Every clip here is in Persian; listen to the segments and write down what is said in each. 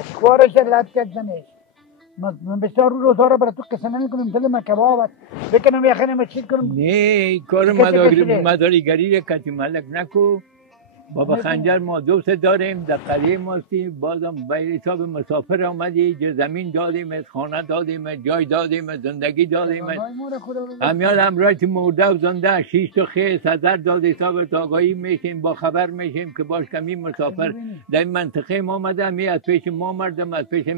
خوارش لط کردنش. من بسیار روزها را برای تو قصه نمی کنم، دل من کباب بکنم یخنم چیز کنم. نه کار مداریگری کتی ملک نکو. بابا خنجر ما دوست داریم، در قریه ماستیم، بازم به حساب مسافر آمدی، زمین دادیم، خانه دادیم، جای دادیم، زندگی دادیم. همیان همراه مرده و زنده 6 تا خیس هزار داد حساب آگاهی میشیم، با خبر میشیم که باش کمی مسافر در این منطقه ما آمده، همی از پیش ما مردم، از پیش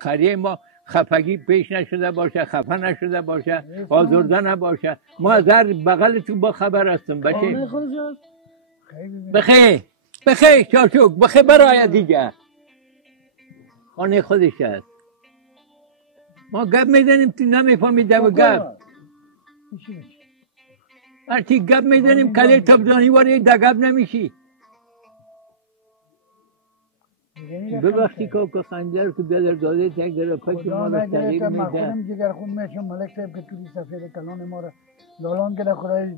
قریه ما خفگی پیش نشده باشه، خفه نشده باشه، آزرده نباشه. ما از هر بغل تو با خبر هستم. بچه بخیر بخیر چارچوک بخیر برای دیگه خانه خودش است. ما گپ میزنیم تو نمیفهمی دو گپ. هرچی گپ میزنیم کلی تبدانی واری ده گپ نمیشی. ببخشی که خنجر که بیادر داده تا گرفت که ما را تغییر میده. خودم جگر خون میشم ملک صاحب که توی سفیر کلان ما را لالان که خدای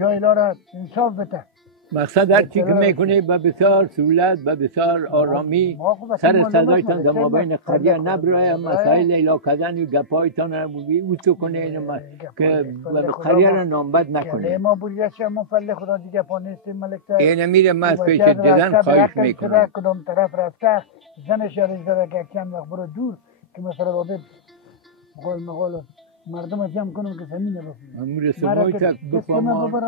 جای لارا انصاف بده. مقصد هر چی که میکنه به بسیار سهولت، به بسیار آرامی سر صدایتان در مابین قریه نبرای مسائل ایلا کردن و گپایتان را اوتو کنه که قریه را نامبد نکنه. ما بوریش ما فل خدا دیگه پا نیستیم ملک صاحب. اینه میره من از پیش دیدن خواهش میکنم. کدام طرف رفته زنش یادش داره که چند وقت برو دور که مثلا بابه مقال مردم جمع کنم که زمینه بفرم. امور سنویتا بفرمان.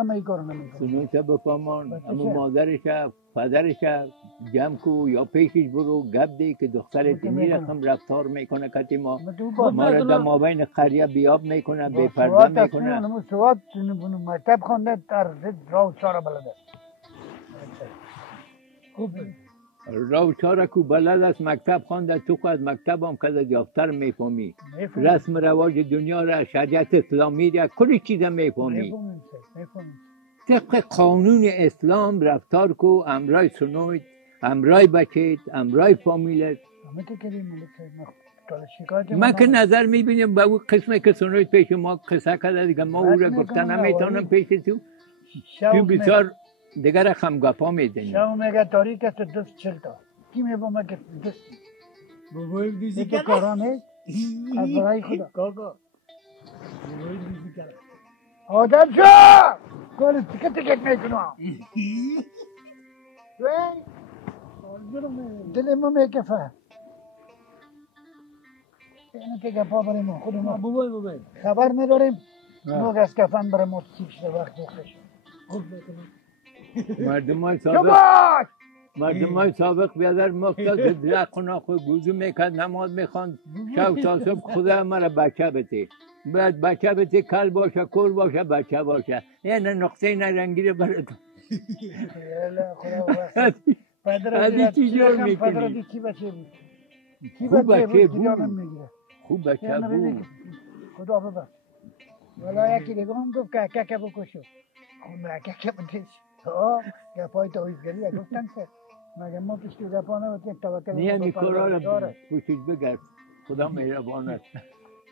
سنویتا بفرمان. اما مادرش پدرش جمع کو یا پیشش برو گپ دی که دخترت این رقم رفتار میکنه کتی ما را در مابین قریه بیاب میکنه، بی پرده میکنه. سواد مکتب خونده در راه چاره بلده. خوب راه چاره کو بلد است مکتب خوانده، تو خود از مکتب هم که یافتر میفهمی. رسم رواج دنیا را، شریعت اسلامی را، کلی چیز میفهمی. طبق قانون اسلام رفتار کو، امرای سنویت، امرای بچیت، امرای فامیلت. من که نظر میبینیم به اون قسمه که سنویت پیش ما قصه کرده دیگه ما او را گفته نمیتونم پیش تو بسیار دیگر رقم گفا میدنیم. شما میگه تاریک است دست چلتا کی میبومه که دستی بابای بیزی که کارانه از برای خدا کاکا بابای بیزی کرد آدم شا کل تکت میکنم دل ما میکفه اینه که گفا برای ما خود ما بابای خبر نداریم نوگ از کفن برای ما سیب شده وقت بخش خوب بکنم مردم های سابق بیادر مقصد درخونا خود گوزو میکرد نماز میخواند شب تا صبح خدا مرا بچه بده باید بچه بده کل باشه کل باشه بچه باشه اینه نقطه نرنگی رو برد پدر چی جور میکنی؟ چی بچه بود خوب بچه بود خوب بچه بود خدا ببر ولی یکی دیگه هم گفت که اکه بکشو خونه اکه بکش گپای تاویزگری گفتن که مگه ما پیش که گپا نبودیم توکل نه همی کارا را پوشید بگرد خدا مهربان است.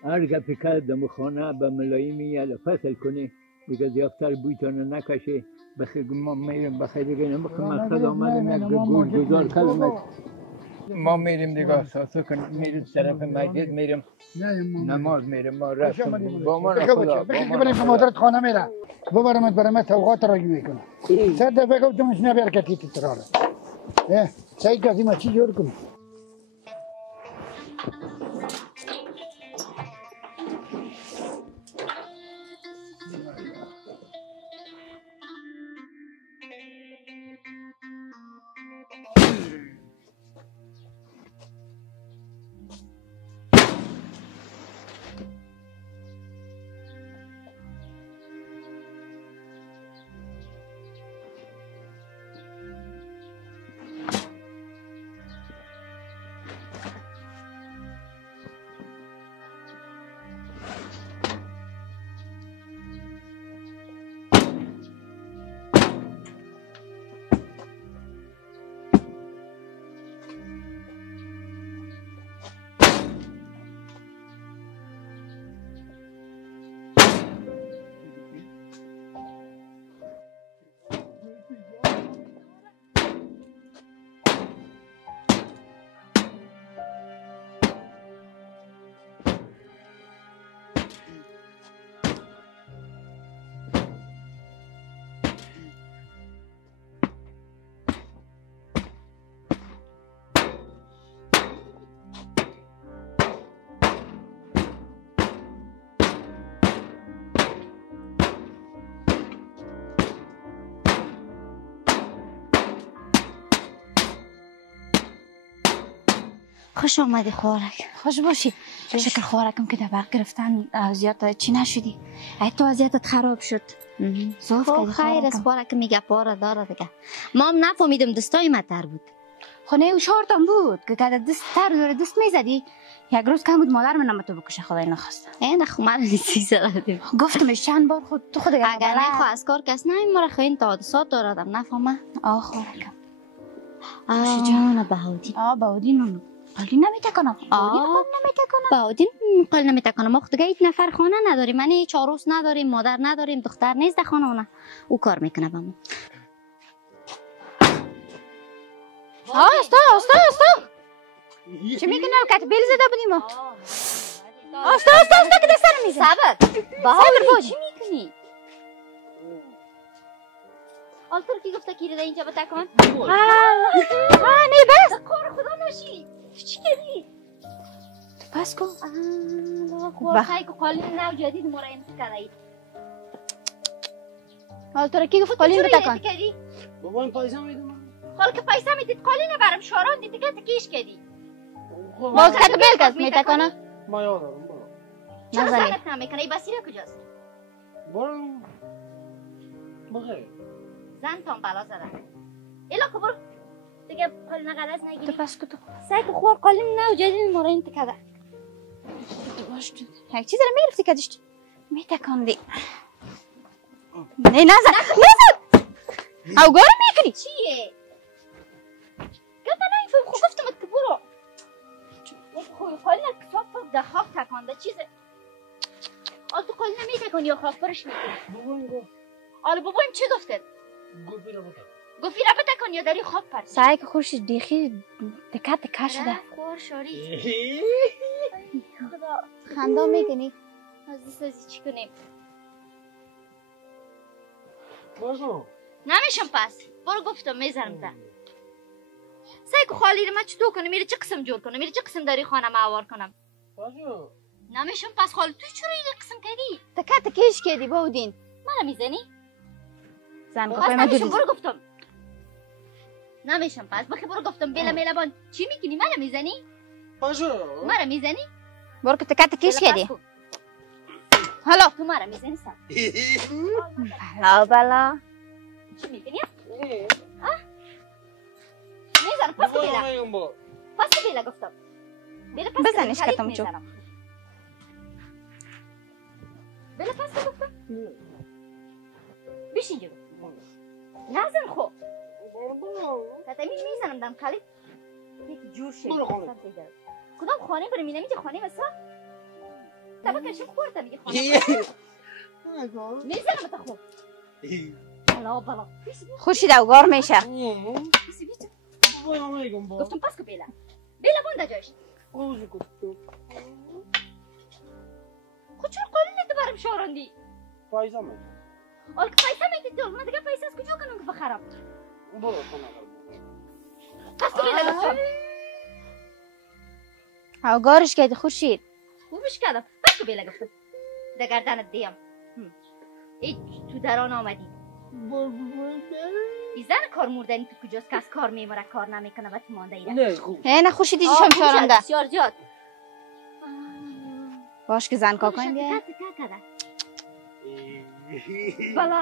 هر گپی کرد دم خانه به ملایمی فصل کنی دیگه زیافتر بویتان نکشه بخیر ما میریم بخیر دیگه نمیخوام مقصد آمدیم یک گوش گذار کلمه ما میریم دیگه ساسو کنیم میریم طرف مسجد میریم نماز میریم ما رسم با ما خدا بخیر که مادرت خانه میره ببرمت برای سوغات را جوی کنم 100 دفعه گفتمش نبیر کتی تراره سعی کسی ما چی جور کنم خوش آمدی خوارک. خوش باشی. شکر خوارکم که در برق گرفتن وضعیت چی نشدی. ای تو وضعیتت خراب شد. خب خیر از خوارک میگه پاره داره دیگه. ما هم نفهمیدم دستای متر بود. خب نه او شارتم بود که که دست تر داره دست میزدی. یک روز کم بود مادر من تو بکشه خدای نخواست. نه خب من نیستی زدم. گفتمش چند بار خود تو خود اگر نه خو از کار کس نمیمره خو این تا حادثات دارم نفهمه. خوارکم. جان بهودی. بهودی نونو. قالی نمیتکنم. بهودی قال نمیتکنم. بهودی قال نمیتکنم. ما دیگه یک نفر خانه نداریم. من هیچ عروس نداریم، مادر نداریم، دختر نیست در خانه اونه. او کار میکنه با ما. استا. چی میکنم که بیل زده بودیم ما؟ استا که دست میزنی. صبر. بهودی چی میکنی؟ آلتر کی گفته کی اینجا بتکن؟ نه بس. کار خدا نشی. چی کردی؟ بس کن. خواهی که قالین نو جدید ما را انتقالی. آلتر کی گفت قالین بتکن؟ بابا این پیسه میدم. حال که پیسه میدید قالین برام شاران دیدی که تکیش کردی. باز که بیل کس میتکنه؟ ما یادم برو. چرا زنت نمیکنه؟ ای بسیره کجاست؟ برو. بخیر. زن تان بلا زدن. ایلا که برو. دیگه قالین غلط نگیری. تو پس کتو. سعی که خوار قالین نو جدید ما را انتقاله. باش تو. یک چیز را میگرفتی که داشت میتکندی. نه نزد. او گارو میکنی؟ چیه؟ گفت من این خوب گفتمت که برو. قالین کفاف در خاک تکانده چیزه. آل تو قالین نمیتکن یا خاک برش میکنی؟ بابا گفت. آل بابایم چی گفته؟ گفتی را بکن. گفتی را بتکن یا داری خواب پرسی؟ سعی که خورشید دیخی تکه شده. خوار شاری. خدا. خندا میکنی؟ از چی کنیم؟ باشو. نمیشم پس. برو گفتم میذارم ده. سعی که خالی رو من چطور کنم؟ میره چه قسم جور کنم؟ میره چه قسم داری خانه معوار کنم؟ باشو. نمیشم پس خالی تو چرا این قسم کردی؟ تکهش کردی بودین. منو میزنی؟ زن پس نمیشم برو گفتم. نمیشم پس بخی برو گفتم بیلا میلبان چی میکنی؟ منو میزنی؟ باشو. منو میزنی؟ برو که تکهش کردی. حالا تو مرا میزنی سر. بلا. چی میکنی؟ میزنم پس بیلا. پس بیلا گفتم. بیلا پس بزنش کتم چو. بیلا پس گفتم. بیش اینجا. نزن خو. کتمیش میزنم دم خالی. یک جور شد. کدام خانه برای مینمی که خانه واسه؟ تبا کشم خورده میگه خانه. میزنم تا خوب. بلا. خورشید اوگار میشه. گفتم پس که بیلا بونده جایش. خود چرا قالین تو برام شاراندی؟ پیسه میدم. آل که پیسه میدید من دیگه پیسه از کجا کنم که بخرم؟ برو کنم. پس که بیلا گفتم. اوگارش کردی خورشید. خوبش کردم. پس که بیلا گفتم. در گردنت دیم. ای تو دران آمدی. ای زن کار موردنی تو کجاست که از کار میماره کار نمیکنه و تو مانده ایره. نه خوب. نه خورشیدی شم شارنده. بسیار زیاد. باش که زن کا کنیم بیا.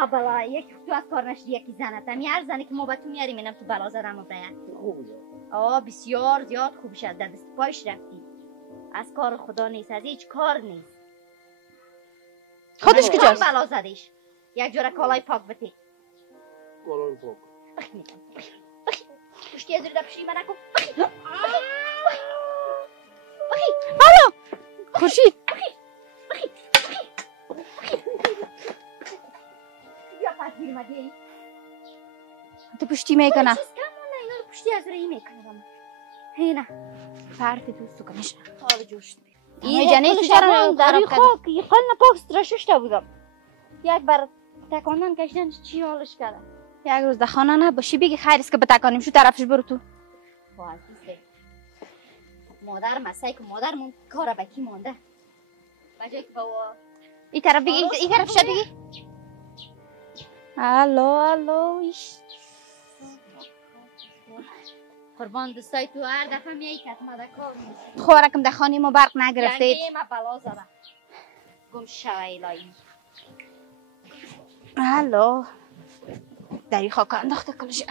بلا یک تو از کار نشدی یکی زنت هم هر زنی که ما به تو میاریم اینم تو بلا زدم و باید بسیار زیاد خوب شد در دست پایش رفتی از کار خدا نیست از هیچ کار نیست خودش کجاست؟ بلا زدیش یک جوره کالای پاک بتی کالای پاک بخی میکنم پشتی از رو دپشی من نکن بخی حالا خورشید تو پشتی میکنه چیز کم مونده اینا رو پشتی از رایی میکنه هینه فرد دوستو کنش حال جوشت این جنه تو چرا در خاک یه خال نپاک سترششته بودم یک بر تکاندن کشیدن چی حالش کردم یک روز در خانه نباشی بگی خیر است که بتکانیم شو طرفش برو تو مادر مسایی که مادرمون کار بکی مانده بجای که بابا این طرف بگی این طرف شد بگی الو قربان دوستای تو هر دفعه میایی که ما در کار نیست. خوراکم در خانه ما برق نگرفتید. یعنی ما بلا زدم. گم شوی الهی. هلو. دری خاک انداخته کلش.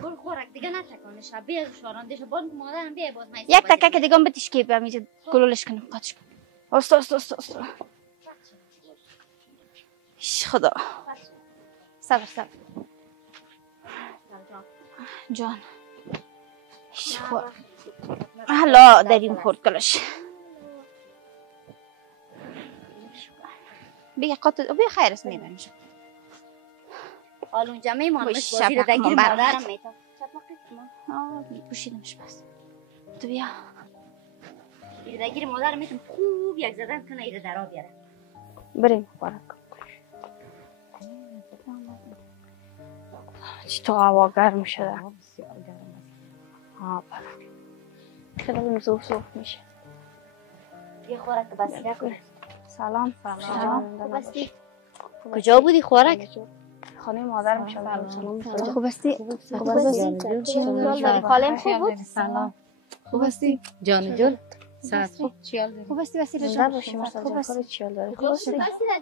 برو خوراک دیگه نتکانش. بیا شارندش بان مادرم بیا باز من. یک تکه که دیگه هم بتیش که بیام اینجا گلولش کنم قاطش کنم. است. خدا. صبر. جان. هلا دریم خورد کلش. بیا قاطع بیا خیر است میبرم. حال اونجا میمونم باش، بازی رو شب دگیر نکن، مادرم میتم. پوشیدمش بس. تو بیا. ایره دگیر مادرم میتم خوب یک زدن کنه ایره درا بیاره. بریم خوراک. چطور هوا گرم شده؟ خیلی زوف میشه. یه خوراک بسیار کن. سلام. خوب هستی؟ کجا بودی خوراک؟ خانه مادرم شده. خوب هستی؟ حالم خوب بود؟ سلام. خوب هستی؟ جان جون. خوب هستی وسیله جان؟ خوب هستی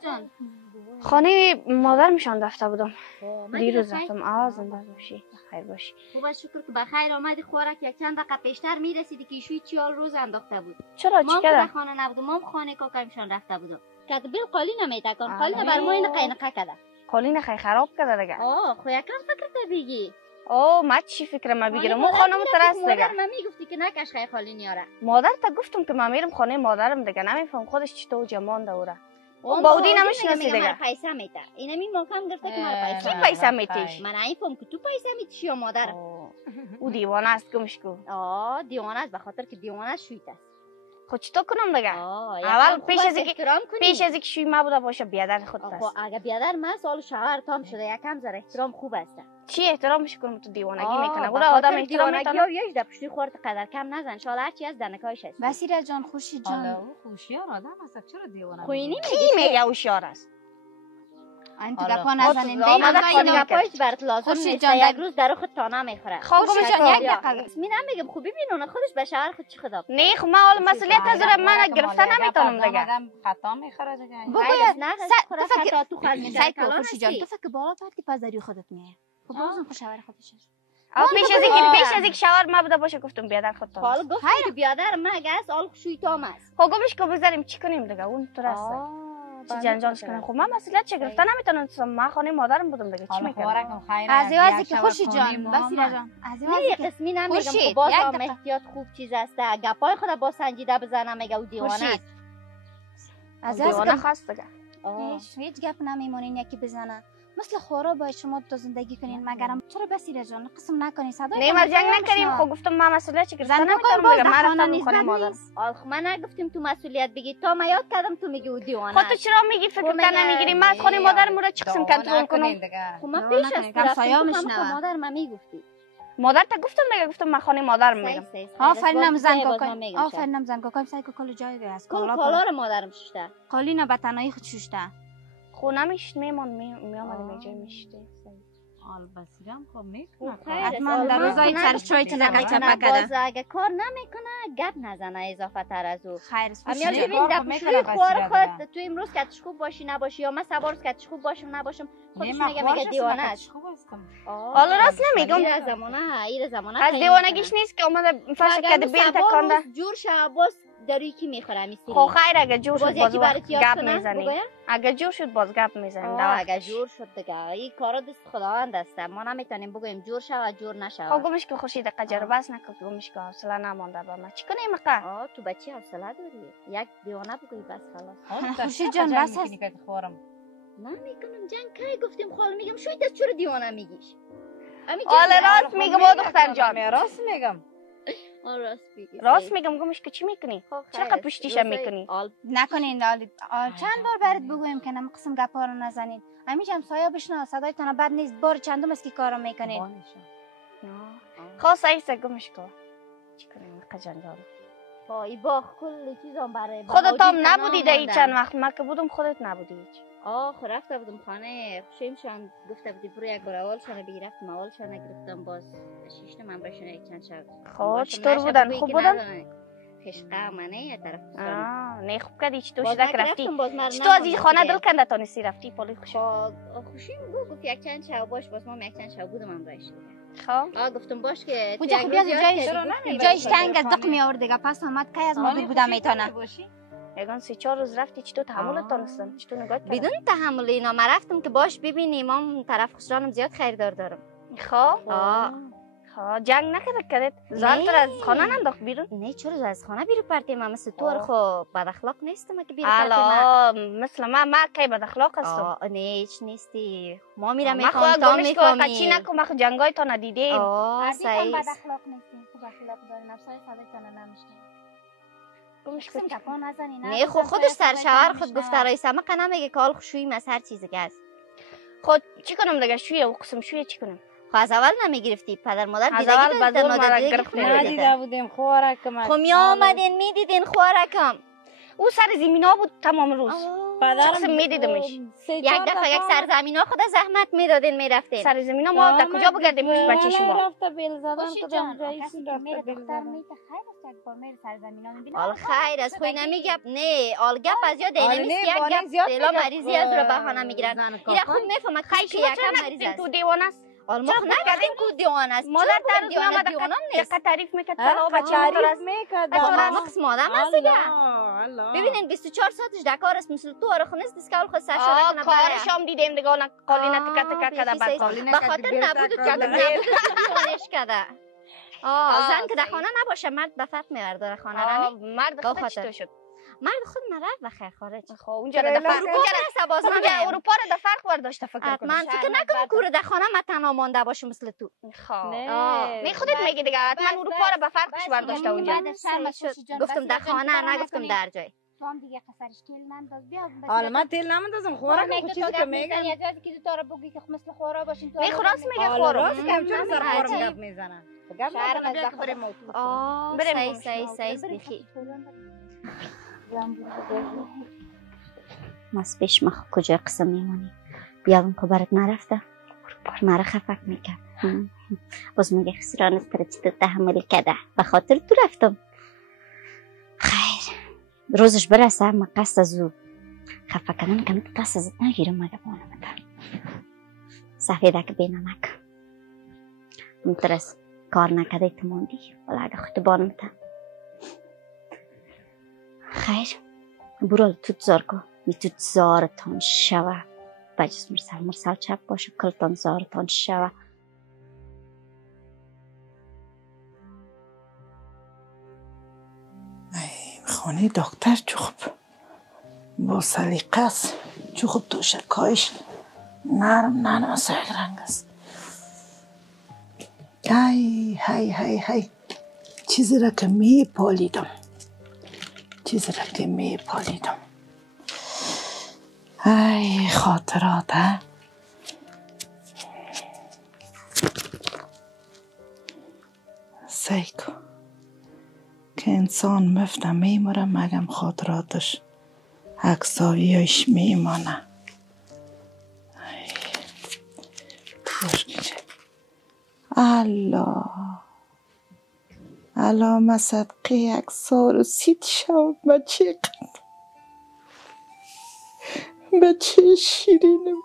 جان؟ خانه مادرمشان رفته بودم. دیروز رفتم. زنده باشی. خیر باشی. خوب شکر که بخیر آمدی. خوراک یک چند دقیقه پیشتر میرسیدی که ایشوی 40 روز انداخته بود. چرا چی کردن؟ ما خانه نبودم. ما خانه کاکایمشان رفته بودم. که بیل قالی نمیتکن. قالی بر ما این قینقه کرده. قالین خیلی خراب کرده دیگه. خو یکم فکر تا بگی. من چی فکرم بگیرم؟ مو خانم ترس دیگه. مادر من میگفتی که نکش خیلی خالی نیاره. مادر تا گفتم که من میرم خانه مادرم دیگه. نمیفهم خودش چطور جمان دوره. باودی نمیشناسی دیگه. پیسه میده. اینا می محکم گرفته که مرا پیسه. کی پیسه میتیش؟ من نمیفهم که تو پیسه میتیشی یا مادر. او دیوانه است گمش کو. دیوانه است به خاطر که دیوانه شویت است. خود چطور کنم دیگه؟ اول پیش از اینکه شوی ما بوده باشه بیادر خود است. اگه بیادر من سال شوهر تام شده یکم ذره احترام خوب است. چی احترامش کنم تو دیوانگی میکنه؟ اون آدم احترام میکنه. یا در پشت خورت قدر کم نزن. شالا هر چی از دنکایش است. وسیله جان خوشی جان. خوشیار آدم است. چرا دیوانه؟ خوینی کی میگه هوشیار است؟ این تو گپا نزنین. دیگه گپاش برات لازم نیست. یک روز در خود تانا میخوره. خوشی جان یک دقیقه. می نمیگم خوبی ببینونه خودش به شوهر خود چی خدا. نه خب من حال مسئولیت از من گرفته نمیتونم دیگه. آدم خطا میخوره دیگه. بگوید نه خطا تو خال میده. خوشی جان تو فکر بالا پرت که پزری خودت میه. خب بازم خود شوهر خودش است. پیش از اینکه شوهر ما بوده باشه گفتم بیادر خود تو. حالا گفتم که بیادر مگه است آل خوشی تام است. خب گمش کو بذاریم چی کنیم دیگه اون تو راست. چی جنجالش کنم؟ خب من مسئولیت چه گرفته نمیتونم. من خانه مادرم بودم دیگه چی میکنم؟ از که خوشی جان وسیله جان از قسمی نمیگم باز هم احتیاط خوب چیز است. گپای خود با سنجیده بزنم میگه او دیوانه است. از دیوانه خواست دیگه. هیچ گپ نمیمونین یکی بزنه. مثل خورا باید شما تو زندگی کنین مگرم چرا بسیره جان قسم نکنین صدای ما جنگ نکنیم. خب گفتم ما مسئولیت چه گرفتم نمیتونم دیگه. من رفتم خانه مادر. من نگفتیم تو مسئولیت بگی. تا من یاد کردم تو میگی او دیوانه. خب تو چرا میگی فکر تا نمیگیری؟ من خانه مادرم رو چه قسم کنترل کنم؟ خب من پیش از رفتم مادر من میگفتی. مادر تا گفتم دیگه. گفتم من خانه مادرم میرم. آفرینم زن کوکای. آفرینم زن کوکای سعی کل جای است. کالا رو مادرم ششته. قالینا به تنهایی خود ششته. خونه میشت میامد میجای میشته. بسیرم خب میکنه. حتما در روزای سر چای چلکه چپا کرده. اگه کار نمیکنه گپ نزنه اضافه تر از او. خیر است. امیال ببین در پشوی خوار خود تو امروز کتش خوب باشی نباشی یا من سبا روز کتش خوب باشم نباشم خودش میگه دیوانه است. حالا راست نمیگم. این زمانه از دیوانگیش نیست که اومده فاش کرده بیل تکانده. جور شباس داری کی میخوره میسری. خب خیر اگه جور شد باز گپ میزنی. اگه جور شد باز گپ میزنیم. اگه جور شد دیگه این کارا دست خداوند است. ما نمیتونیم بگیم جور شود جور نشود. خب گمش که خوشی دقیقه تجربه است نکن. گمش که حوصله نمانده با ما. چی کنیم اقا؟ تو بچی حوصله داری. یک دیوانه بگوی بس خلاص. خوشی جان بس است. نمیکنم جنگ کی گفتیم خال میگم شوی دست چرا دیوانه میگیش؟ حالا راست میگم با دختر جان. راست میگم. راست میگم گمش که چی میکنی؟ چرا پشتیشم میکنی؟ نکنین چند بار برات بگویم که نم قسم گپا رو نزنین. همیشه هم سایه بشنو صدایتون بد نیست. بار چندم است که کارو میکنین. خاص ایسا گمش کو. چی کنیم قجنجال؟ ای باخ کل چیزام برای خودت هم نبودی در این چند وقت. ما که بودم خودت نبودی هیچ. خب رفته بودم خانه خوشیمشان گفته بودی برو یک بار اولشان بگی رفتم اولشان گرفتم باز شیشتم من برشان یک چند شب خب چطور بودن؟ خوب بودن؟ خشقه منه یه طرف نه خوب کردی چطور شده که رفتی؟ چطور از این نماندم خانه که. دل کنده تانستی رفتی پالی خوشی؟ خوشیم گفت یک چند شب باش باز ما یک چند شب بودم هم برش خب گفتم باش که اونجا تو خوب یک یاد روز یاد کردی، جایش گفتی تنگ از دق می آورد دیگه پس آمد که از ما دور بودم میتونه یگان 3-4 روز رفتی چطور تحمل تانستن؟ چطور نگاه کردن؟ بدون تحمل اینا من رفتم که باش ببینیم هم طرف خسرانم زیاد خریدار دارم خب جنگ نکرد زن تو از خانه ننداخت بیرون؟ نه چرا از خانه بیرو پرتیم من مثل تو خو بد اخلاق نیستم که بیرو پرتیم الا مثل ما کی بد اخلاق هستم نه هیچ نیستی ما میرم ما خو میخوام تا گمش کو میفهمی قچی نکو ما خو جنگای تو ندیدیم صحیح بد اخلاق نیستیم خوب اخلاق دارین نفسای خودتون نمیشتین گمش کو کپا نزنی نه خود خودش سر شوهر خود گفته رئیس اما نمیگه که حال خوشویی از هر چیزی که هست خود چی کنم دیگه شویه و قسم شویه چی کنم خب از اول نمیگرفتی پدر مادر از دیدگی اول داشتن بدور مرا گرفتن ندیده بودیم خوارکم خب می آمدین میدیدین خوارکم او سر زمینا بود تمام روز پدرم میدیدمش یک دفعه یک سرزمینا خود زحمت میدادین میرفتین سر زمینا ما در کجا بگردیم پشت بچه شما رفته بیل زدن کدام رئیسی رفته بیل زدن آل خیر از خوی نمیگم نه آل گپ از یاد اینمیست یک گپ دلا مریضی از رو بهانه میگیرن اینا خوب میفهمه که یکم مریض است تو دیوان است آل ما نگردیم کو دیوان است مادر در روز میامد دیوانم نیست دقیقه تعریف میکرد طلا بچه تعریف میکرد ما قسم آدم هست دیگه الله ببینین 24 ساعتش دکار است مثل تو آره خونست است که اول خود سرشاره کنه کارش هم دیدیم دیگه اون قالینه تکه تکه کده بعد به خاطر نبود دیوانش کده زن که در خانه نباشه مرد به فرق میبرداره خانه را مرد خود چطور شد مرد خود نرفت بخیر خارج خب اونجا در فرق اونجا اروپا را در فرق برداشته فکر کنم من فکر نکنم کوره در خانه من تنها مانده باشه مثل تو خب نه خودت میگی دیگه حتما اروپا را به فرقش برداشته اونجا گفتم در خانه نگفتم در جای تو هم دیگه قصرش تیل ننداز بیا حالا من تیل نمیندازم خوراک خود چیزی که میگن یه جایی که تو را بگی که مثل خورا باشین تو خلاص میگه حالا خورم راست که چرا سر خورم گپ میزنن گپ شهر نزنه بیا مزدق که بریم اتوبوس بریم صحیح بخی ماس پیش ما کجا قسم میمونی بیادم که برات نرفته مرا خفک میکرد باز میگه خسران است چطور تحمل کده به خاطر تو رفتم خیر روزش برسه ما قصد از او خفه کنم که قصد ازت نگیرم مگه بانم تا سفیده که بینمک مترس کار نکده تو موندی ولی اگه خود بانم تا خیر برو توت زار کن توت زارتان شوه بجز مرسل چپ باشه کلتان زارتان شوه خانه دکتر چه خوب با سلیقه است چه خوب تو شکایش نرم است یک رنگ است های چیزی را که می پالیدم ای خاطرات ها سیکو که انسان مفته میموره مگم خاطراتش عکساییش میمانه الله ما صدقه عکسار و سید شو بچه شیرینم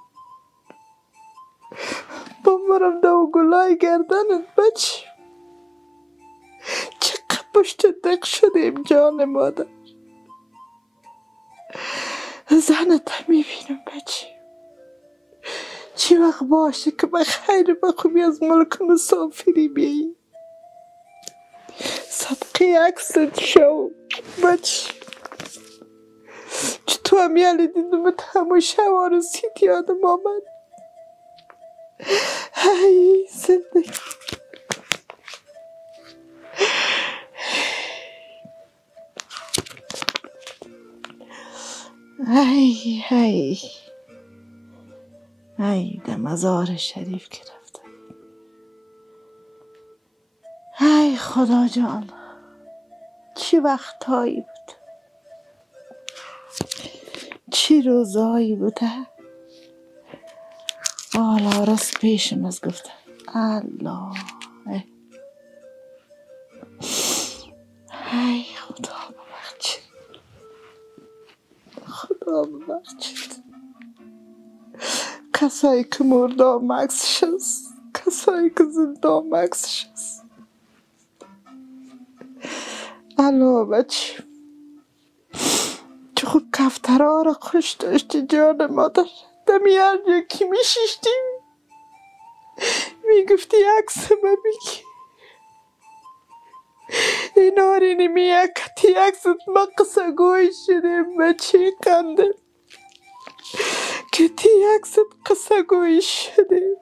بمرم دو گلای گردنت بچه چقدر پشت دق شدیم جان مادر زنت میبینم بچه چی وقت باشه که بخیر بخوبی از ملک مسافری بیایی صدقه عکست شو بچه چه تو هم یالی دیدم تماشا و رسید یادم آمد ای زندگی ای در مزار شریف که رفته ای خدا جان چی وقتایی بود چی روزایی بوده. حالا راست پیشم از گفته الله ای خدا ببخشید، خدا ببخشید. کسایی که مردم عکسش است، کسایی که زندم عکسش است. الله بچه چه خود کفترها را خوش داشتی جان مادر. دمی هر یکی میشیشتیم میگفتی عکس ما بگی. این آرینی میاکتی عکست ما قصه گوی شدیم بچه کنده که تی عکست قصه گوی شدیم.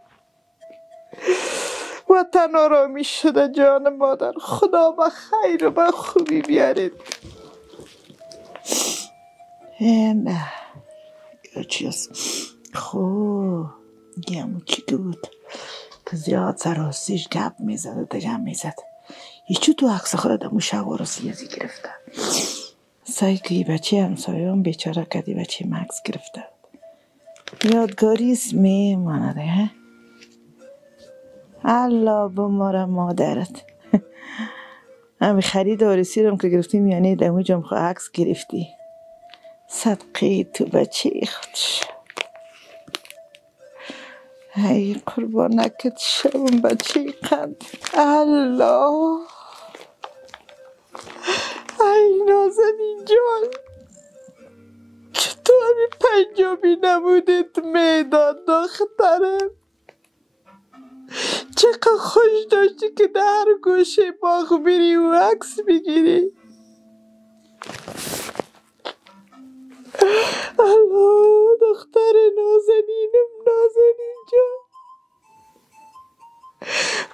وطن آرامی شده جان مادر. خدا با خیر و با خوبی بیارید. نه یا چیز خوب یه موچی بود که زیاد سراستیش گپ میزد و دگم میزد. ایچو تو عکس خود دمو شوارو سیازی گرفته. سایی که ای بچه همسایه هم بیچاره کدی بچه مکس گرفته. یادگاری اسمی مانده. الله بماره مادرت. همی خرید آرسی رو که گرفتیم یعنی دمو جام خود عکس گرفتی. صدقه تو بچه خودش. ای قربانکت شبم بچه قند. الله ای نازنین جان چطور همی پنجابی نبودید میدان دخترم. چقدر خوش داشتی که در گوشه باغ بری و عکس بگیری. الله دختر نازنینم نازنین جان.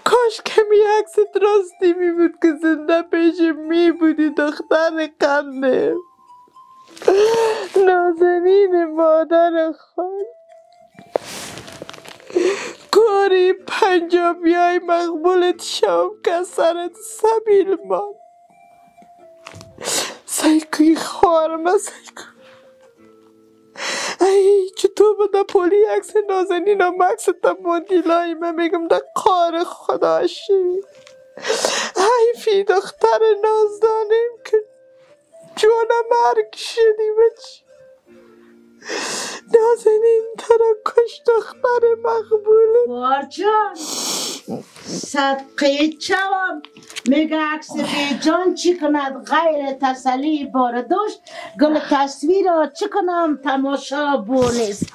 کاش کمی عکست راستی می بود که زنده پیشم می بودی دختر قنده. نازنین مادر خان کاری پنجابی های مقبولت شام که سرت سبیل مان. سایکوی خوارم سایکو ای چطور بوده پولی عکس نازنین و مکس تا مدیلای من میگم ده قار خدا شوی. ای فی دختر نازدانیم که جون مرگ شدی بچه. نازنین ترا کش دختر مقبوله. بارجان صدقه چوام میگه عکس بی جان چی کند غیر تسلی بار داشت. گل تصویر چی کنم تماشا بونیست.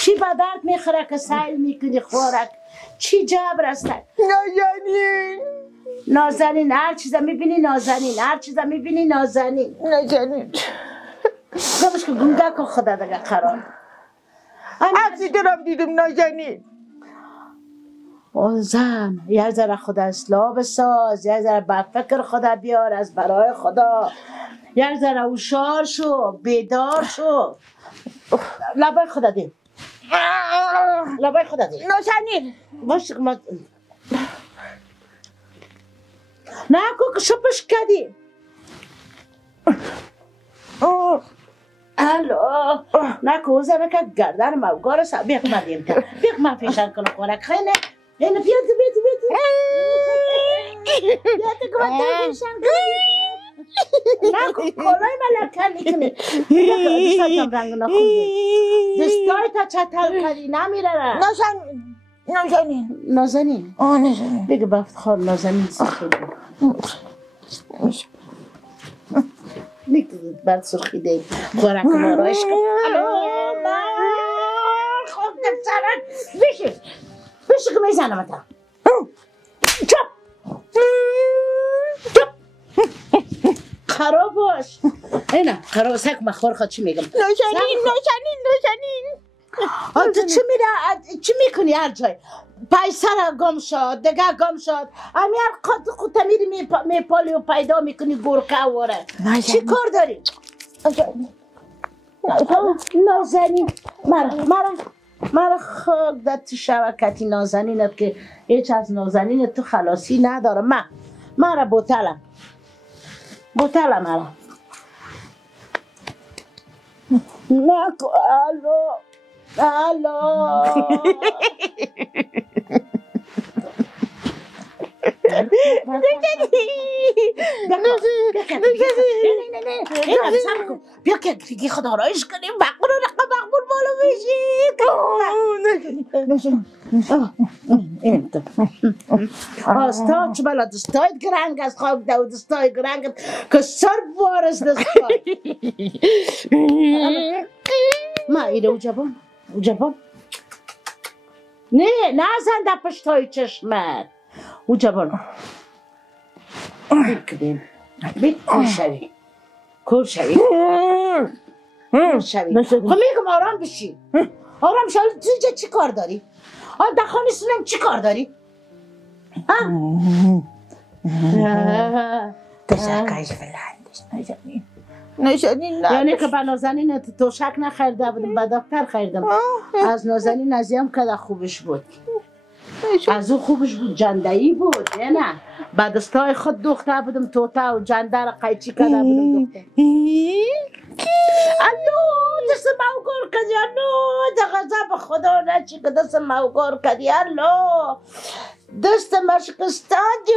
چی به درد میخوره که سیل میکنی خورک. چی جبر استن نازنین نازنین هر چیزا میبینی نازنین هر چیزا میبینی نازنین نازنین گمش که گنگه کن خدا دیگه قرار. عکسی درم دیدم نازنین. زن یه ذره خدا اصلاح بساز، یه ذره به فکر خدا بیار از برای خدا. یه ذره هوشیار شو بیدار شو. لبای خدا دیم لبای خدا دیم نازنین باشه که ما نه که شپش کردی. الو نه که اوزه که گردن موگار سا بیق ما دیم تا بیق ما پیشن کنه خورک خیلی اینه بیاد بیاد که ما پیشن کنه نه که کلای ملکه میکنی دستاتم رنگ نخونده دستای تا چطل کردی نمیره نازنین نازنین نازنین بگه بفتخار نازنین سخیده میگه بعد سرخیده خورک مارایش کن خوب نفسرن بشه که میزنم تا چپ خراب باش اینه خراب سک مخور خود چی میگم نازنین تو چی میره چی میکنی هر جای پیسر گم شد دیگه گم شد همین خود میری میپالی و پیدا میکنی گرکه وره چی کار داری؟ نازنین مرا خود در تو شبکتی نازنینت که هیچ از نازنینت تو خلاصی نداره. مرا بوتلم مرا نکو الو بیا که دیگه خدا رایش کنیم مقبول و رقم مقبول بالا بشید آستا چه بلا دستایت گرنگ از خواب دو دستای گرنگ که سر بارز دستای ما ایره او جبان نه نزن در پشتای چشمت او جبان بکدیم کور شوی خب میگم آرام بشی آرام شو تو چی کار داری؟ در خانه سونم چی کار داری؟ تشکرش فلندش نشانین یعنی که به نازنین توشک نخریده بودم به دکتر خریدم از نازنین ازیم که خوبش بود از او خوبش بود جندهی بود نه به دستای خود دوخته بودم توته و جنده را قیچی کرده بودم دوخته الو دست موگور کردی الو ده غذاب خدا نچی که دست موگور کردی الو دست مشکسته جو